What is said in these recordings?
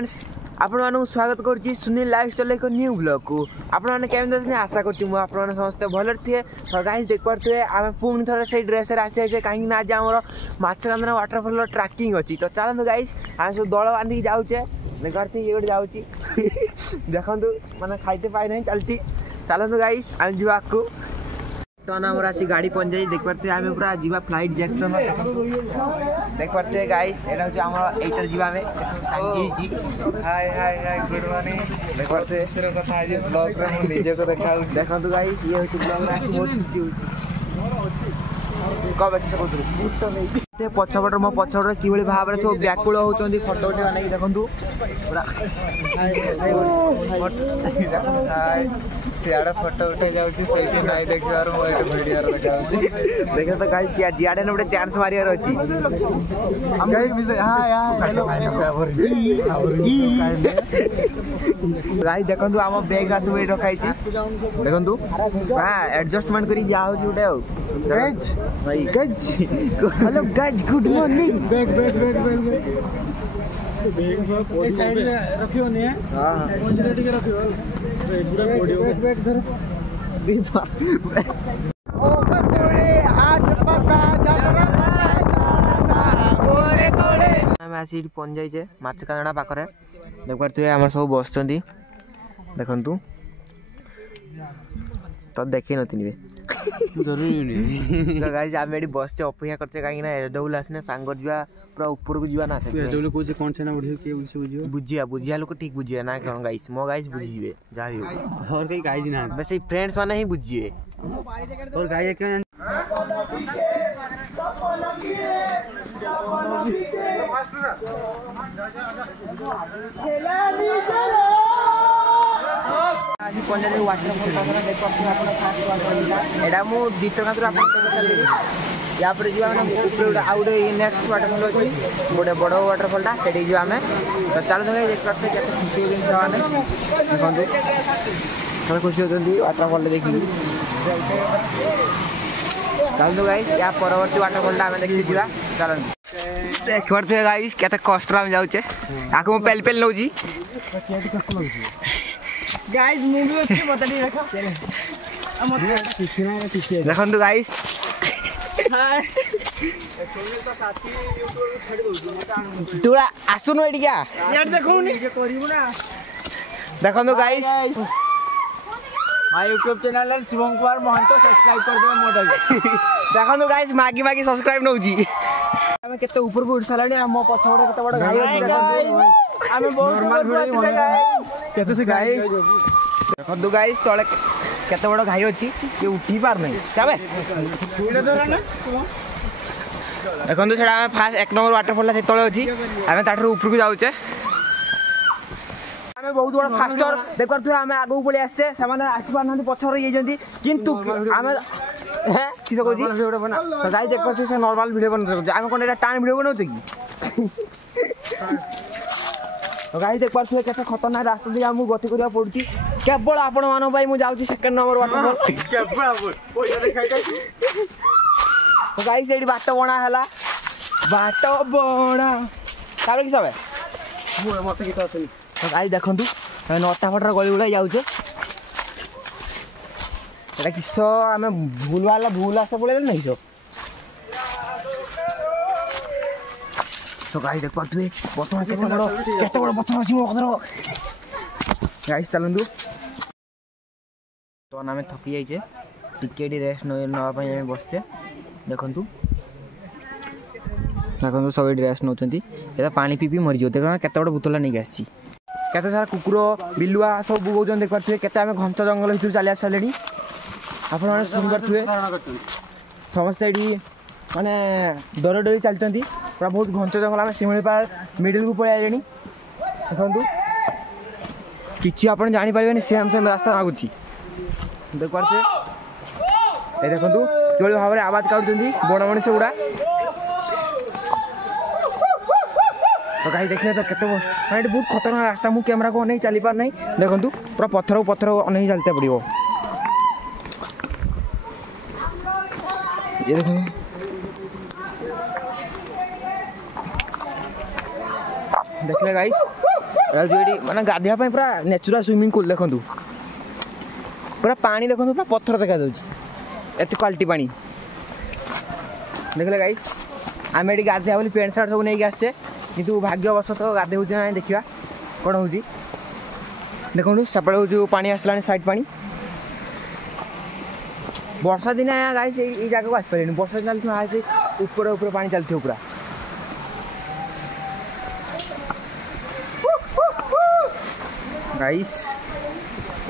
Friends आपन स्वागत करुच्ची Sunil lifestyle एक न्यू ब्लॉग को आपने केमी आशा कर समस्त भल थे तो गाइस देख पारे आम पुणी थे से ड्रेस आसी कहीं आज आम माछकांदना वाटरफॉल ट्रैकिंग अच्छी तो चलते गाइस आम सब दल बांधिक जाऊे देखते ये गोटे जाऊँगी देखु मैंने खाइते पाई ना चलती चलते गाइस आम जावाक तो आमर आसी गाड़ी पहुंच जाए देख पारे आम पूरा जीवा फ्लाइट जैक्सन देख पारे गाइस एटा हूँ आम एटर जीवा हाय हाय हाय गुड मॉर्निंग देख पारे कथा आज ब्लॉग रे मु निजे को देखा गाइस ये होची ब्लॉग रे बहुत खुशी होची कब एक्स को पछपट मो पछपट कि भाव में सब व्याकुल होती फटो उठा नहीं देखु पूरा सियाड़े फटो उठे जाऊँगी नहीं देखिबार मुझे भिडियो देखा देखे तो गाइस जियाडे गोटे चांस मारियार अच्छी गाइस देखु आम बैग सब ये रखाई देखु हाँ एडजस्टमेंट कर गोटे भाई गज हेलो गज good morning bag bag bag bag bag ए साइड रे रखियो ने हां रेडी के रखियो पूरा बॉडी बैग बैग धर बिबा ओ कोड़े हाथ पका जाना ओरे कोड़े हम आसी पहुंच जाई जे माछकांदना पाखरे देख पार तू हमर सब बसचंदी देखंतु तो देखि नथिनिबे जरूरी नहीं तो गाइस आम एडी बस से अपेक्षा करते कहीं ना एडब्ल्यू आसने सांगर जीवा पूरा ऊपर को जीवा ना एडब्ल्यू कोचे कोन छना बढ़ियो के बुझियो बुझिया बुझिया लोग ठीक बुझिया ना कोन गाइस मो गाइस बुझिबे जा भी और कई गाइस ना बस फ्रेंड्स माने ही बुझिए और गाइस क्यों आज पंजाब वाटरफॉल पाखर देख पारे एटा मु दीतकांतर आपन चली या पर जीवा ऊपर आउटे नेक्स्ट वाटरफॉल अच्छी गोटे बड़ वाटरफॉलटा से जी आम तो चलो देख पारे केते खुशी होने देखते खुशी होती वाटरफॉल देखिए चलो गाइस या परवर्ती वाटरफॉलटा आम देखिए जीवा चलते देख पारे गाइस केते कष्ट आम जाऊे आको पेल पेल नौ गाइस मूवी अच्छी बता दी रखा देखो गाइस तोरा आसुन एडी क्या यार देखो नी देखो guys my YouTube channel Shivam Kumar Mahanto subscribe कर दे मोटा देखो गाइस मागी मागी सब्सक्राइब नौ जी हम केते ऊपर को उठ सालानी हम पछोड़े केते बड़ गाई अछि देखो हम बहुत नॉर्मल केते से गाइस देखो गाइस तले केते बड़ घाई अछि ये उठी पार नहीं चाबे इडे धर ना देखो छडा फास्ट एक नंबर वाटरफॉल से तले अछि हम ताठर ऊपर को जाउचे हमें बहुत बड़ा फास्टर देख पार हमें आगो पळे आसे सामान आसी पार नथि पछर रहि जंती किंतु हमें हे किस को जी वीडियो बना तो गाइस देख पार से नॉर्मल वीडियो बना हम कोन एटा टान वीडियो बनाउते की तो गाइस देख पारे केते खतरनाक रास्ता दे हमु गति करिया पड़ुची केवल आपण मानो भाई मु जाउची सेकंड नंबर वाटरफॉल केवल पैसा देखाइ तो गाइस एडी बाट बणा हला बाट बणा कारो कि सबे मु मते गीत असली तो गाइस देखंतु नटा फटर गली गुला जाउचे एटा किसो हमें भूलवाला भूल आसे पड़े नहीं सो तो गाइस देख पारे बर्तमान केते बड़ पत्थर अछि मो पत्थर गाइस चलंदु तो नामे थकी जाइछे टिकेडी रेस्ट नवा पई हम बसछे देखंतु देखंतु सब रेस्ट नउछंती एटा पानी पीपी मरि जो देखा केते बड़ बोतला नै आछि केते सारा कुकुर बिलुआ सब बुगौजन देख पारे केते हम घंटा जंगल हितु चली आसलेनी आपण माने सुंदर थुए समस्त एडी माने डर डरी चलचंती पूरा बहुत घंट जंगल आम शिमिलीपाल मिडिल को पड़े आए देखु कि आप जापर सेम सेम रास्ता आगुच देख पारे ये देखु कि भाव में आवाज काटुं बड़ मनीष गुड़ा तो कहीं देखिए तो केते बहुत खतरनाक रास्ता मु कैमरा को अनै चली पार नहीं देखु पूरा पत्थर को पत्थर अनै चलते पड़ो ये देखो देखले गाइस माने गाधिया पूरा नेचुरल स्विमिंग पूल देखो पूरा पानी देखो पूरा पत्थर देखा एत क्वालिटी पानी देखले गाइस आम ये गाधिया बोली पेंट सार्ट सब नहीं आसचे कि भाग्यवश तो गाधे हो देखा कौन हो देखो सेपटे हूँ पानी आसला साइड पानी वर्षा दिन आया गाइस ये जगह को आसपारे वर्षा चलती ऊपर ऊपर पानी चलती पूरा गाइस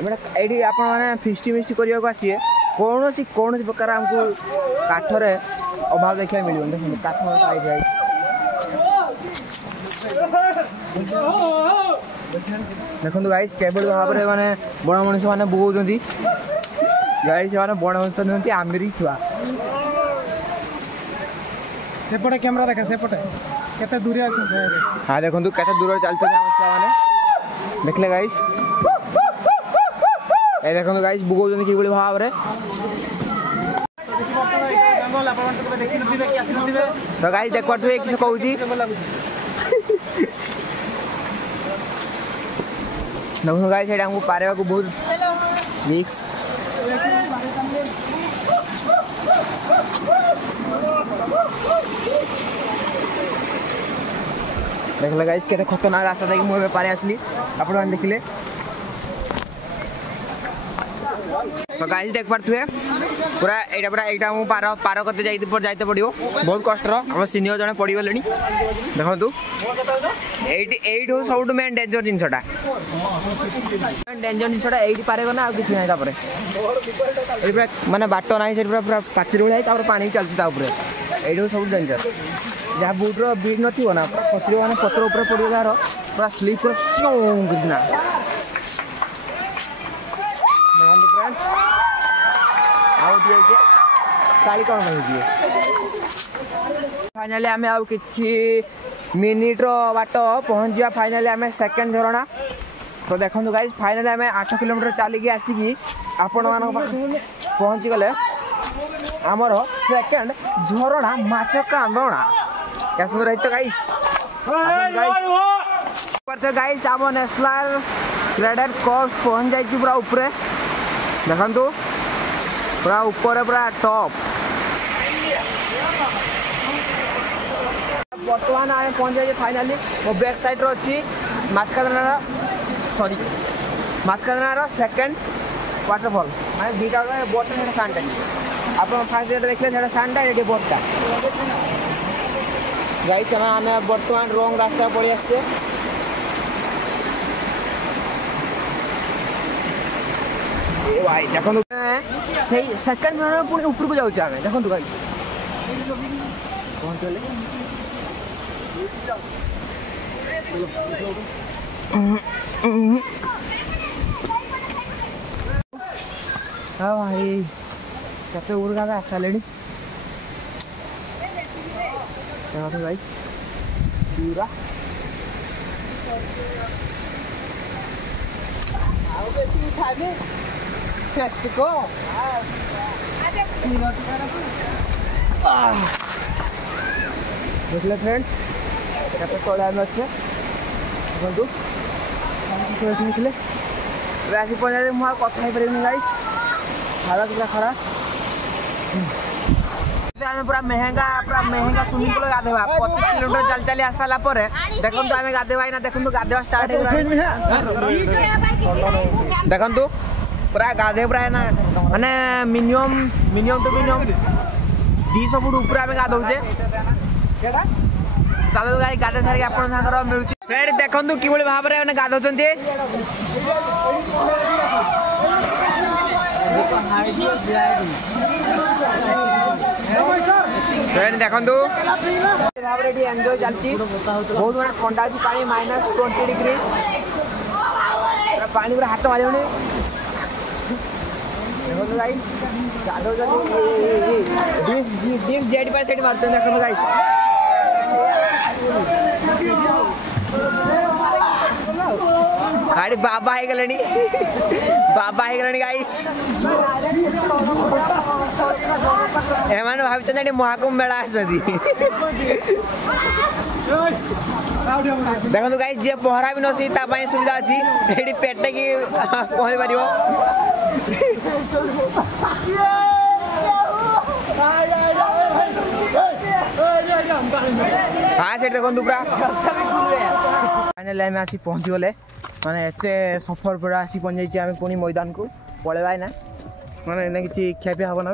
ये आप फिस्टी मिस्टी करने को आसिए कौन सी प्रकार आमको काठर अभाव देखा मिले देखिए काठ साइड देखो गाइस केवल भाव में माने बड़ मनुष्य मैंने बोझ गाइस से बड़ मनुष्य नुहति आमरी छुआ सेपटे कैमरा देखा सेपटे केते दूर हाँ देखो केते दूर चलते छुआ मैंने देखले गाइस ए देखो गाइस बुगौजन कि भाव में तो गाइस देख पारे कि कहूँ देखो गाइस ये हमको पारे को बहुत रिक्स देखले गाइस केते खतरनाक रास्ता था कि मुझे पारे आसली आप देखले तो गाइस देख पारे पूरा एटा पूरा एटा मु पार पार करते जाइते पड़ो बहुत कष्ट हम सीनियर जड़े पड़गले देखु ये सब मेन डेंजर जिनसा डेंजर जिनसा ये पारे गना आ कि ना पूरा माने बाट ना से पूरा पाचेरी भाई पानी चलती ये सब डेंजर जहाँ बुट्र बीट न ना पूरा खस मैंने पत्र उपर पड़ो जार पूरा स्लीप पूरा काली कौन फाइनाली आम आउ कि मिनिट्र बाट पहुँच जा फाइनाली आम सेकेंड झरणा तो देखो गाइस फाइनाली आम 8 किलोमीटर चलिकी आसिकी आपण मान पहुँची गले आमर सेकेंड झरणा माछ कांदणा क्या सुंदर है तो गाइस गाइस आम नेशनल ग्रेडेड कोर्स पहुँच जाइए पूरा ऊपर देखु पूरा ऊपर पूरा टॉप बर्तमान आम पहुँच जाइए फाइनाली मो बैक साइड अच्छी माछकादाना सॉरी माछकादाना सेकेंड वाटरफॉल माने दुटा बोट सानटा आप फास्ट देखिए सानटा ये बोटा गाइस आम बर्तमान रंग रास्ता पड़ी आसते भाई देखो सेकेंड पुणी ऊपर को जाऊँ आम देखो भाई पहुँचले हाँ भाई कैसे ऊपर का आसा ले गाइस पूरा देखले फ्रेंड्स कैसे तले आम अच्छे देखो निकले आसी पहुँचे मुझे कथा ही पारे गाइस हालत पूरा खराब आम पूरा महंगा स्विमिंग पूल गाधेवा 25 किलोमीटर चल चली आसाला देखो आम गाधेवा ना देखो गाधेवा स्टार्ट देखु पूरा गाधे पूरा ना माने मिनिमम टू मिनिमम 200 फुट ऊपर आम गाधौचे चलो गाई गाधे सारी आप मिलूँ फ्रेंड देखु कि भाव में गाधौं फ्रेंड देखु भाव में एंजॉय चलती बहुत बड़ा ठंडा अच्छी पानी -20 डिग्री पानी पूरा हाथ मारे देखो गाइस गाधो डिप जेड पर सेट मारते देखो गाइस गाड़ी बाबा है गलनी गाइस एमान भाबचंदी महाकुंभ मेला आसदी देखो गाइस जे पहरा भी नसी ता पई सुविधा अछि एडी पेटे की पहरे परियो हां सेट देखो दुपरा फाइनल में आसी पहुंच गले माने एते सफर पर आसी पहुंच जाई छी हम पुनी मैदान को पळेबाय ना माने एने किछि खियापिया हबो ना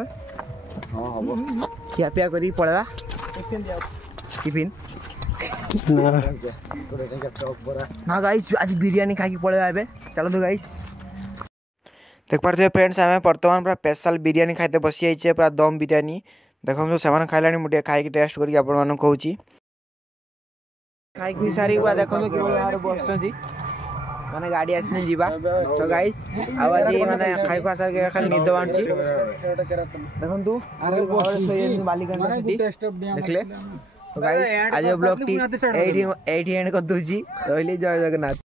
हां हबो खियापिया करी पळेबा टिफिन ना गाइस आज बिरयानी खाई की पळेबा एबे चलो तो गाइस देख पारथे फ्रेंड्स हमें वर्तमान पूरा स्पेशल बिरयानी खाइते बसी आइछे पूरा दम बिरयानी देखो तो सामान खाइलानी मुटिया खाई के टेस्ट करी आपण मानु कहूची खाई की सारी पूरा देखो तो केवल यार बसछी माने गाड़ी आसने जीवा तो गाइस आवाज ये माने खाई को आसर के खाली निद बांची देखो तू अरे बस मालिक देखले तो गाइस आज ब्लॉग टी 80 एंड कर दूची रहली जय जगन्नाथ।